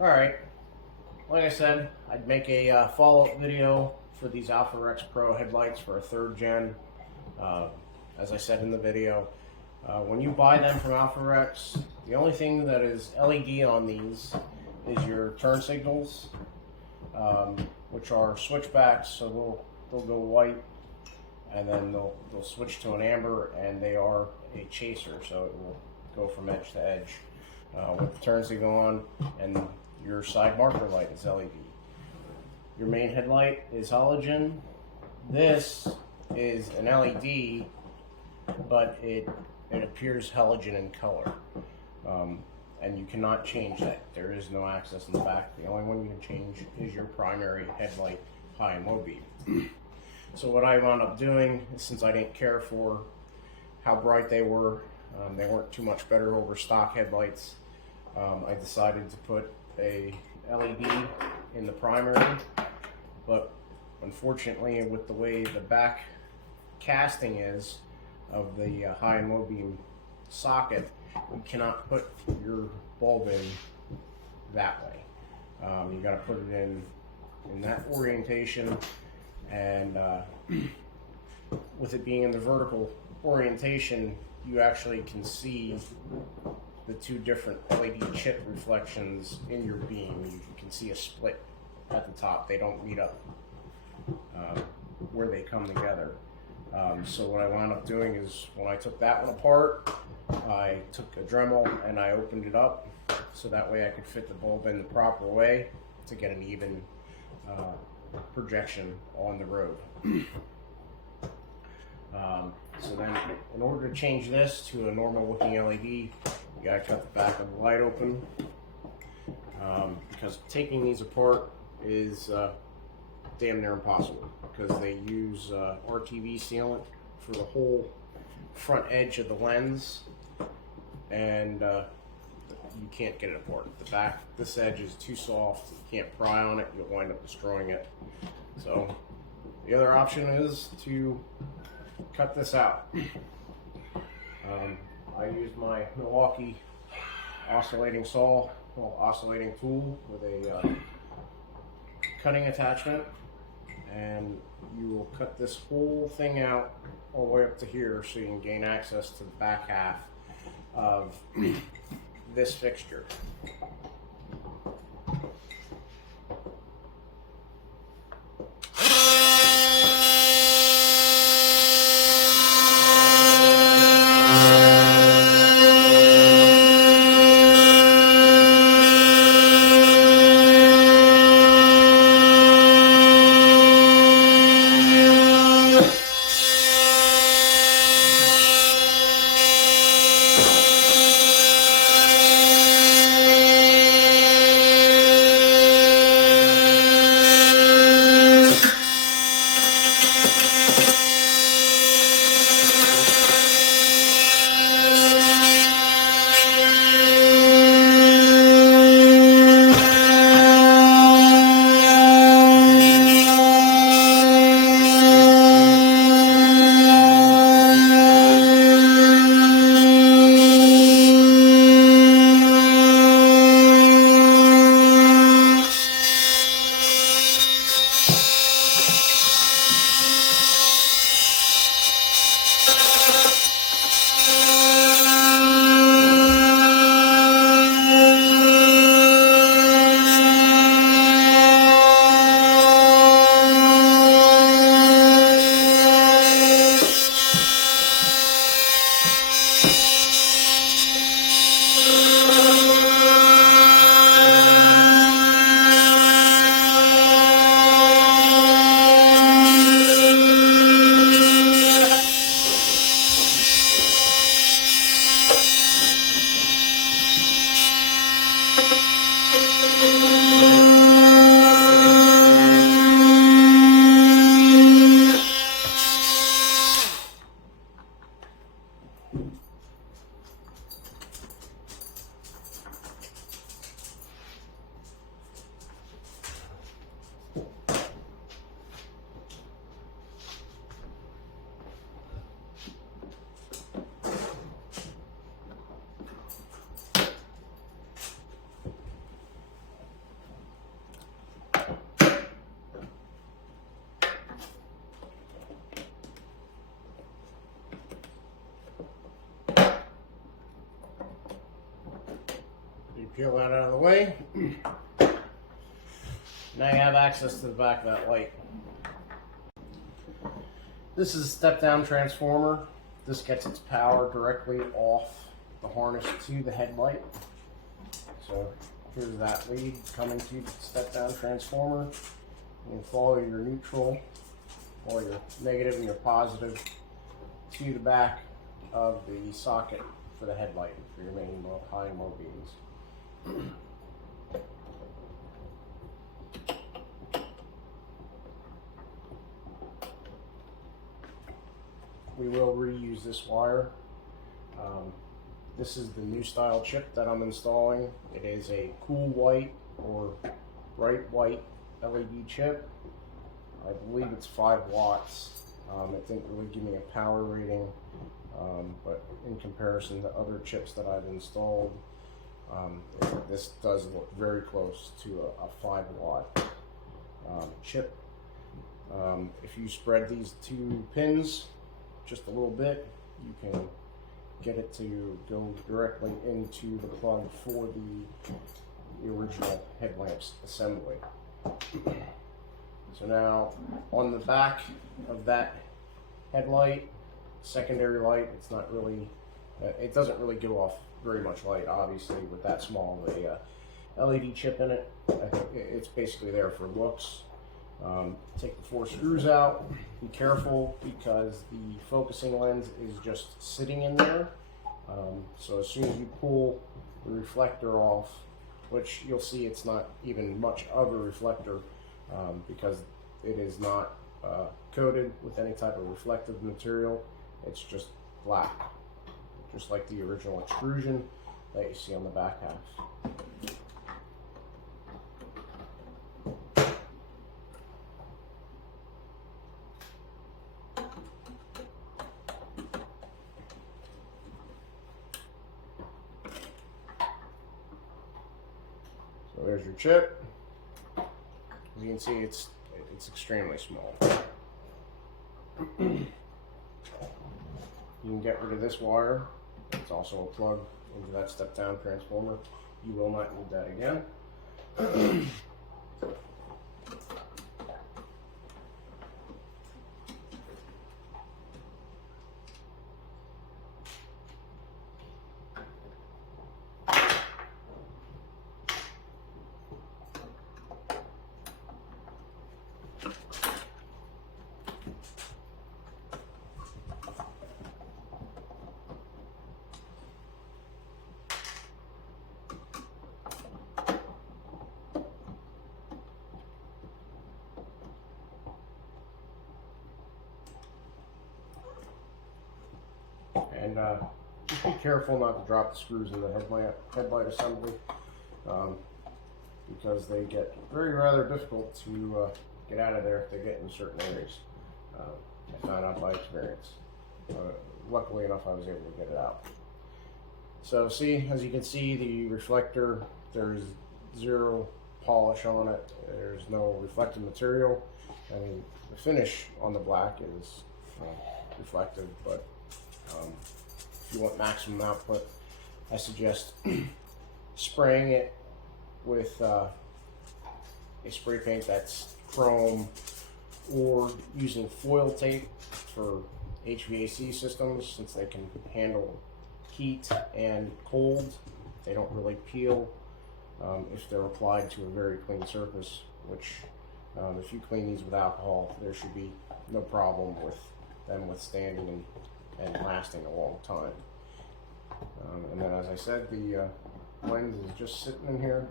Alright, like I said, I'd make a follow-up video for these AlphaRex Pro headlights for a 3rd gen. As I said in the video, when you buy them from AlphaRex, the only thing that is LED on these is your turn signals, which are switchbacks, so they'll go white, and then they'll switch to an amber, and they are a chaser, so it will go from edge to edge with the turn signal on, and your side marker light is LED. Your main headlight is halogen. This is an LED, but it appears halogen in color, and you cannot change that. There is no access in the back. The only one you can change is your primary headlight high and low beam. So what I wound up doing, since I didn't care for how bright they weren't too much better over stock headlights, I decided to put a LED in the primary, but unfortunately with the way the back casting is of the high and low beam socket, you cannot put your bulb in that way. You got to put it in that orientation, and with it being in the vertical orientation, you actually can see the 2 different LED chip reflections in your beam. You can see a split at the top. They don't meet up where they come together. So what I wound up doing is, when I took that one apart, I took a Dremel and I opened it up so that way I could fit the bulb in the proper way to get an even projection on the road. So then, in order to change this to a normal looking LED, you gotta cut the back of the light open, because taking these apart is damn near impossible, because they use RTV sealant for the whole front edge of the lens, and you can't get it apart. The back, this edge is too soft, you can't pry on it, you'll wind up destroying it. So the other option is to cut this out. I used my Milwaukee oscillating tool with a cutting attachment, and you will cut this whole thing out all the way up to here so you can gain access to the back half of this fixture. peel that out of the way. Now you have access to the back of that light. This is a step-down transformer. This gets its power directly off the harness to the headlight. So here's that lead coming to the step-down transformer. You can follow your neutral or your negative and your positive to the back of the socket for the headlight for your main high and low beams. We will reuse this wire. This is the new style chip that I'm installing. It is a cool white or bright white LED chip. I believe it's 5 watts. It didn't really give me a power rating, but in comparison to other chips that I've installed, this does look very close to a 5 watt chip. If you spread these 2 pins just a little bit, you can get it to go directly into the plug for the original headlamps assembly. So now on the back of that headlight, secondary light, it's not really, it doesn't really give off very much light, obviously, with that small of a LED chip in it. I think it's basically there for looks. Take the 4 screws out. Be careful because the focusing lens is just sitting in there. So as soon as you pull the reflector off, which you'll see it's not even much of a reflector because it is not coated with any type of reflective material. It's just black, just like the original extrusion that you see on the back half. So there's your chip. As you can see, it's extremely small. You can get rid of this wire. It's also a plug into that step-down transformer. You will not need that again. And just be careful not to drop the screws in the headlight assembly because they get rather difficult to get out of there if they get in certain areas. I found out by experience. Luckily enough, I was able to get it out. So see, as you can see, the reflector, there's 0 polish on it. There's no reflective material. I mean, the finish on the black is reflective, but if you want maximum output, I suggest spraying it with a spray paint that's chrome, or using foil tape for HVAC systems, since they can handle heat and cold. They don't really peel if they're applied to a very clean surface, which if you clean these with alcohol, there should be no problem with them withstanding and lasting a long time. And then, as I said, the lens is just sitting in here.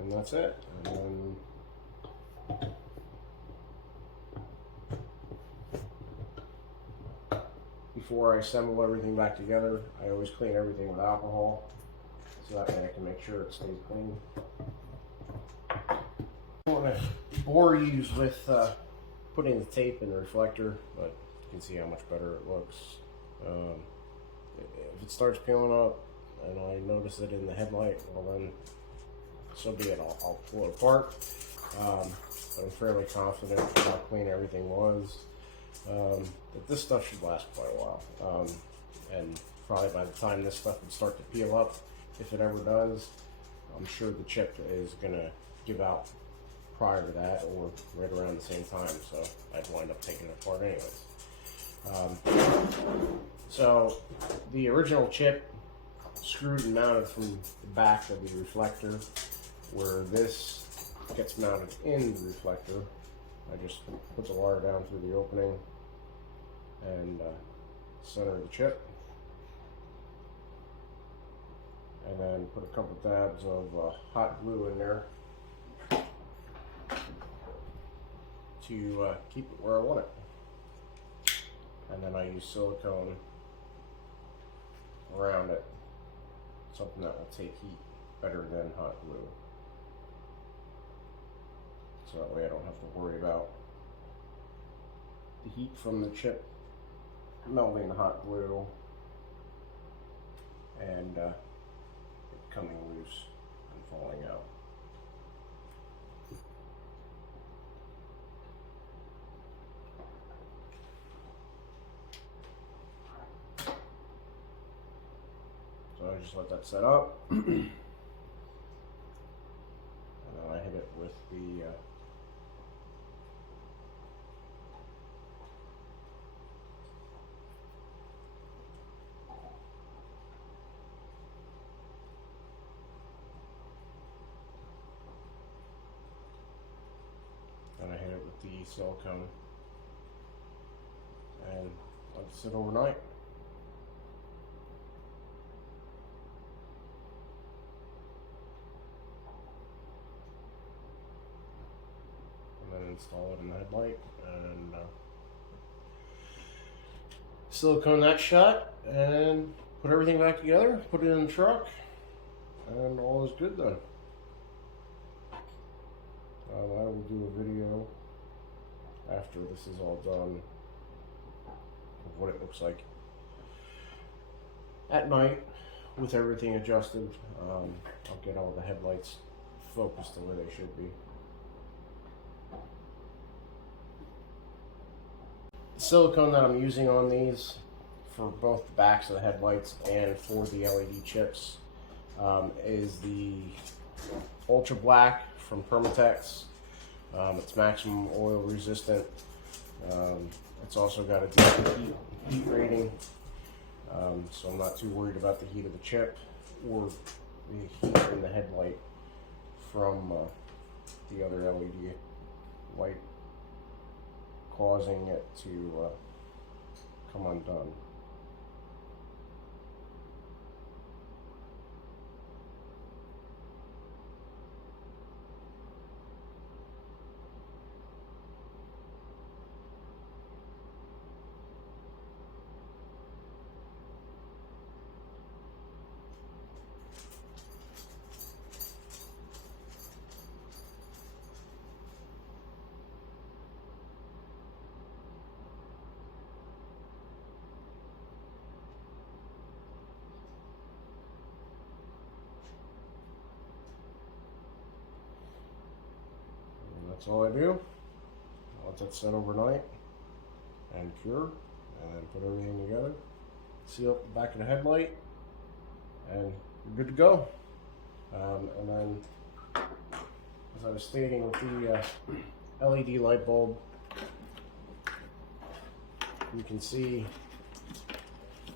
And that's it. And then before I assemble everything back together, I always clean everything with alcohol, so that way I can make sure it stays clean. I don't want to bore you with putting the tape in the reflector, but you can see how much better it looks. If it starts peeling up and I notice it in the headlight, well then, so be it. I'll pull it apart. But I'm fairly confident how clean everything was. that this stuff should last quite a while. And probably by the time this stuff would start to peel up, if it ever does, I'm sure the chip is going to give out prior to that or right around the same time, so I'd wind up taking it apart anyways. So the original chip screwed and mounted from the back of the reflector, where this gets mounted in the reflector. I just put the wire down through the opening and center the chip, and then put a couple dabs of hot glue in there to keep it where I want it. And then I use silicone around it, something that will take heat better than hot glue. So that way I don't have to worry about the heat from the chip melting the hot glue and it coming loose and falling out. So I just let that set up, and then I hit it with the silicone and let it sit overnight. And then install it in the headlight and silicone that shut and put everything back together, put it in the truck, and all is good then. I will do a video after this is all done of what it looks like at night with everything adjusted. I'll get all the headlights focused the way they should be. The silicone that I'm using on these for both the backs of the headlights and for the LED chips is the Ultra Black from Permatex. It's maximum oil resistant. It's also got a decent heat rating, so I'm not too worried about the heat of the chip or the heat in the headlight from the other LED light causing it to come undone. That's all I do. Let that set overnight and cure, and then put everything together, seal up the back of the headlight, and you're good to go. And then, as I was stating with the LED light bulb, you can see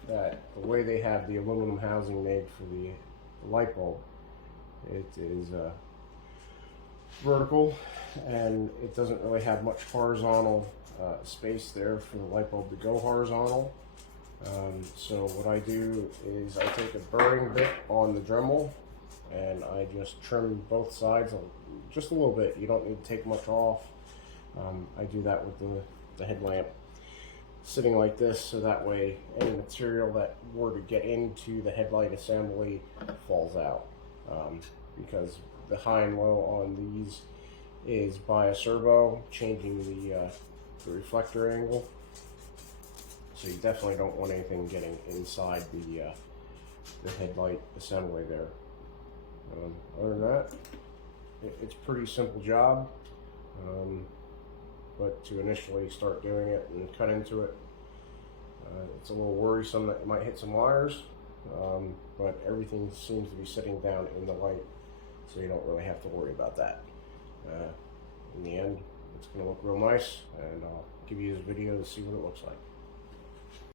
that the way they have the aluminum housing made for the light bulb, it is vertical, and it doesn't really have much horizontal space there for the light bulb to go horizontal. So what I do is I take a burring bit on the Dremel and I just trim both sides just a little bit. You don't need to take much off. I do that with the headlamp sitting like this, so that way any material that were to get into the headlight assembly falls out, because the high and low on these is by a servo, changing the reflector angle. So you definitely don't want anything getting inside the headlight assembly there. Other than that, it's a pretty simple job. but to initially start doing it and cut into it, it's a little worrisome that you might hit some wires, but everything seems to be sitting down in the light, so you don't really have to worry about that. In the end, it's going to look real nice, and I'll give you this video to see what it looks like.